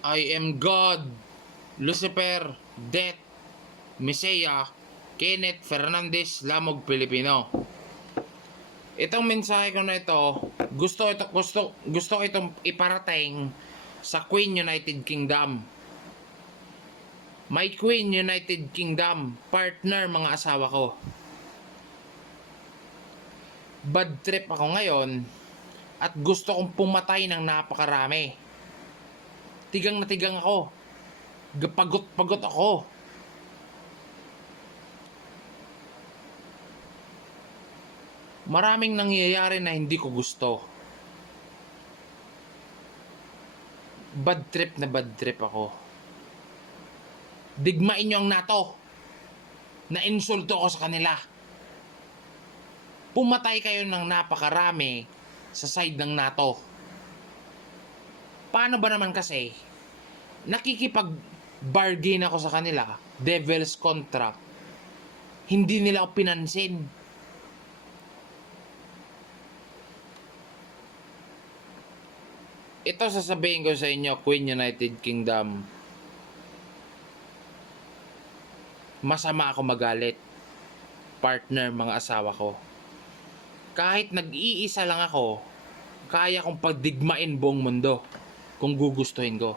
I am God, Lucifer, Death, Messiah, Kenneth Fernandez, Lamog Pilipino. Itong mensahe ko na ito, gusto ko itong iparating sa Queen United Kingdom. My Queen United Kingdom, partner mga asawa ko. Bad trip ako ngayon at gusto kong pumatay ng napakarami. Tigang na tigang ako. Pagod ako. Maraming nangyayari na hindi ko gusto. Bad trip na bad trip ako. Digmain nyo ang NATO. Na-insulto ko sa kanila. Pumatay kayo ng napakarami sa side ng NATO. Paano ba naman kasi nakikipag-bargain ako sa kanila, devil's contract, hindi nila ako pinansin. Ito sasabihin ko sa inyo, Queen United Kingdom. Masama ako magalit. Partner, mga asawa ko. Kahit nag-iisa lang ako, kaya kong pagdigmain buong mundo kung gugustuhin ko.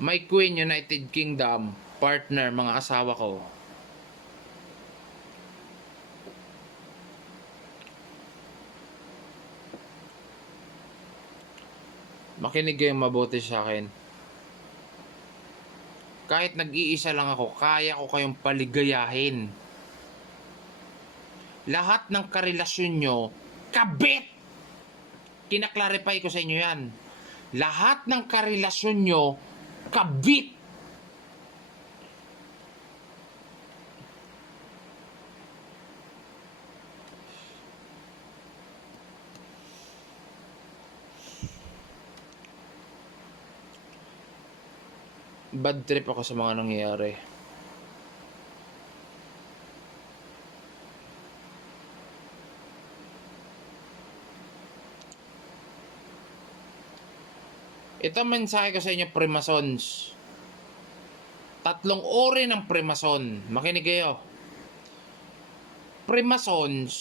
My Queen United Kingdom, partner, mga asawa ko. Makinig kayong mabuti sa akin. Kahit nag-iisa lang ako, kaya ko kayong paligayahin. Lahat ng karelasyon nyo, kabit! Kinaklarify ko sa inyo yan. Lahat ng karelasyon nyo, kabit! Bad trip ako sa mga nangyayari. Ito mensahe ko sa inyo, Primasons. 3 uri ng Primason. Makinig kayo. Primasons.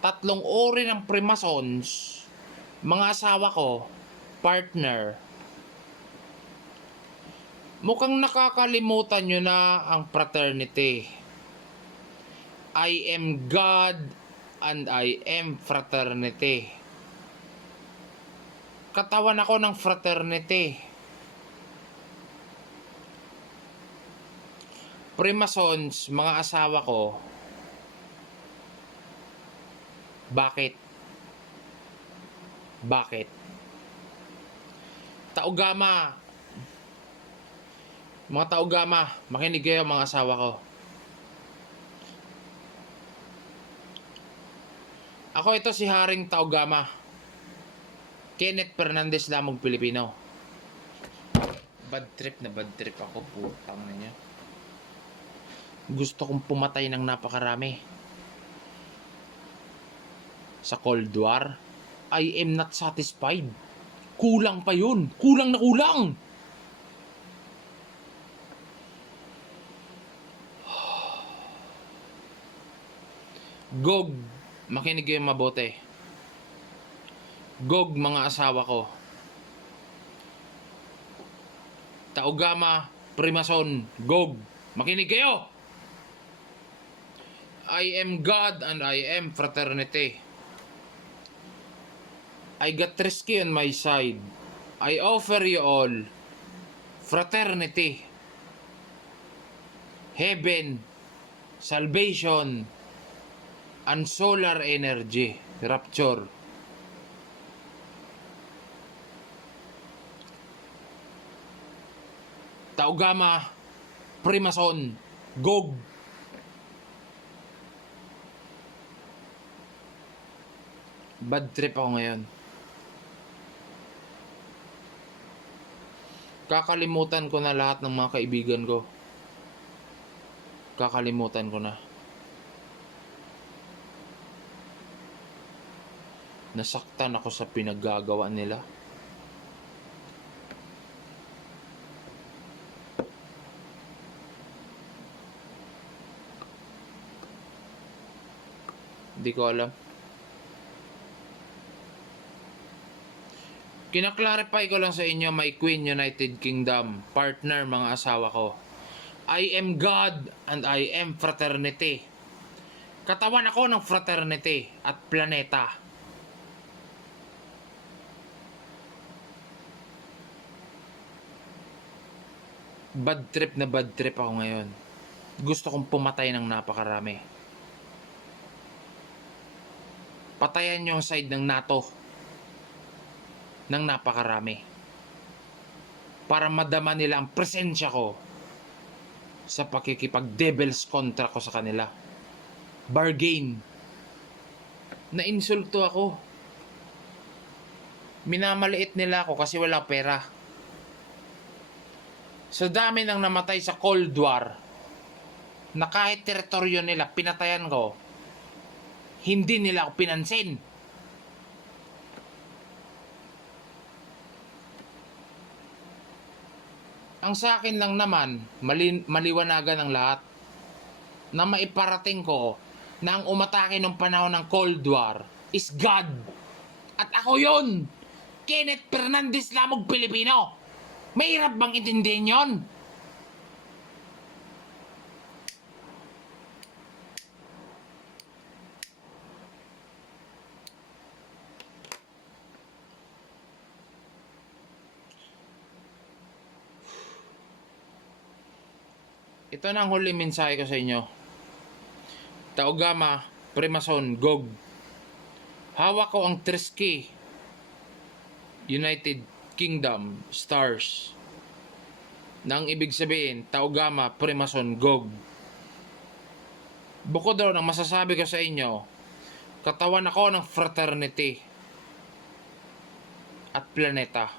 3 uri ng Primasons. Mga asawa ko, partner. Mukhang nakakalimutan nyo na ang fraternity. I am God and I am fraternity. Katawan ako ng fraternity. Primasons, mga asawa ko. Bakit? Taugama. Mga taugama, makinig kayo mga asawa ko. Ako ito si Haring Taugama. Kenneth Fernandez, Lamog Pilipino. Bad trip ako, putang na niya. Gusto kong pumatay ng napakarami. Sa Cold War, I am not satisfied. Kulang pa yun. Kulang na kulang. Gog, makinig kayo mabuti. Gog, mga asawa ko. Taugama, Primason, Gog, makinig kayo. I am God and I am fraternity. I got risky on my side. I offer you all fraternity, heaven, salvation, and solar energy, rapture. Taugama, Primason, Gog. Bad trip ako ngayon. Kakalimutan ko na lahat ng mga kaibigan ko. Kakalimutan ko na. Nasaktan ako sa pinaggagawa nila. Hindi ko alam. Kinaklarify ko lang sa inyo, my Queen, United Kingdom, partner, mga asawa ko. I am God and I am fraternity. Katawan ako ng fraternity at planeta. Bad trip na bad trip ako ngayon. Gusto kong pumatay ng napakarami. Patayan yung side ng NATO ng napakarami. Para madama nila ang presensya ko sa pakikipag-devil's contract ko sa kanila. Bargain. Nainsulto ako. Minamaliit nila ako kasi wala pera. Sa dami ng namatay sa Cold War, na kahit teritoryo nila pinatayan ko, hindi nila ako pinansin. Ang sa akin lang naman, maliwanagan ang lahat, na maiparating ko na ang umatake ng panahon ng Cold War is God. At ako yun! Kenneth Fernandez Lamog Pilipino! Mahirap bang intindihin yun? Ito na ang huli mensahe ko sa inyo. Taogama, Primason, Gog. Hawak ko ang Trisky, United Kingdom, Stars. Nang ibig sabihin, Taogama, Primason, Gog. Bukod daw ng masasabi ko sa inyo, katawan ako ng fraternity at planeta.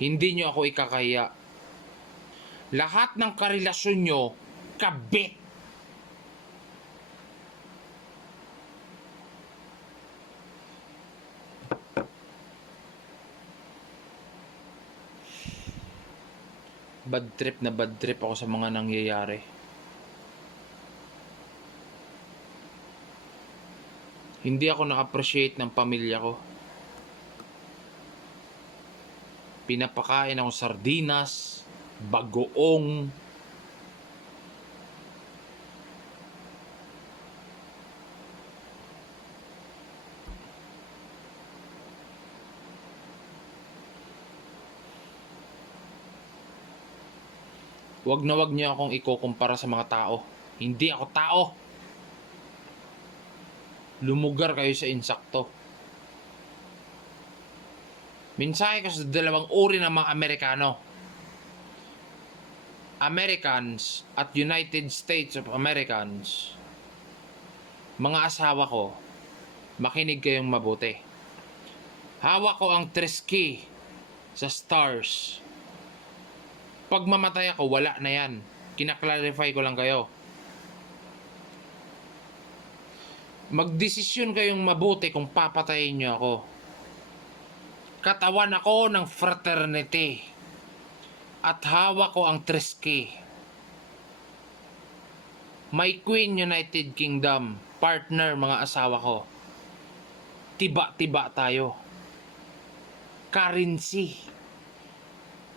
Hindi nyo ako ikakahiya. Lahat ng karelasyon nyo, kabit. Bad trip na bad trip ako sa mga nangyayari. Hindi ako na-appreciate ng pamilya ko. Pinapakain ako sardinas, bagoong. Wag na wag niyo akong ikukumpara sa mga tao. Hindi ako tao. Lumugar kayo sa insakto. Mensahe ko sa dalawang uri ng mga Amerikano. Americans at United States of Americans. Mga asawa ko, makinig kayong mabuti. Hawak ko ang Trisky sa Stars. Pag mamatay ako, wala na yan. Kinaklarify ko lang kayo. Magdesisyon kayong mabuti kung papatayin nyo ako. Katawan ako ng fraternity. At hawak ko ang Trisky. My Queen, United Kingdom, partner, mga asawa ko. Tiba-tiba tayo. Currency.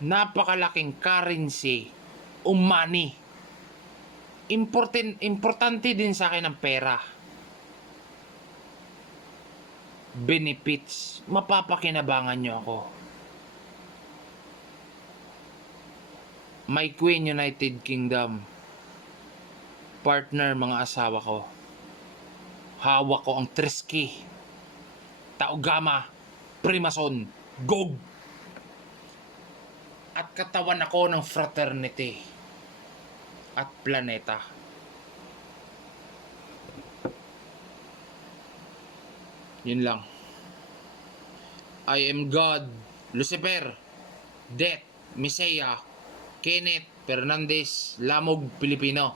Napakalaking currency o money. Importante din sa akin ang pera. Benefits. Mapapakinabangan nyo ako. My Queen, United Kingdom, partner, mga asawa ko. Hawak ko ang Trisky, Taogama, Primason, Gog. At katawan ako ng fraternity at planeta. Yun lang. I am God, Lucifer, Death, Messiah, Kenneth Fernandez, Lamog, Pilipino.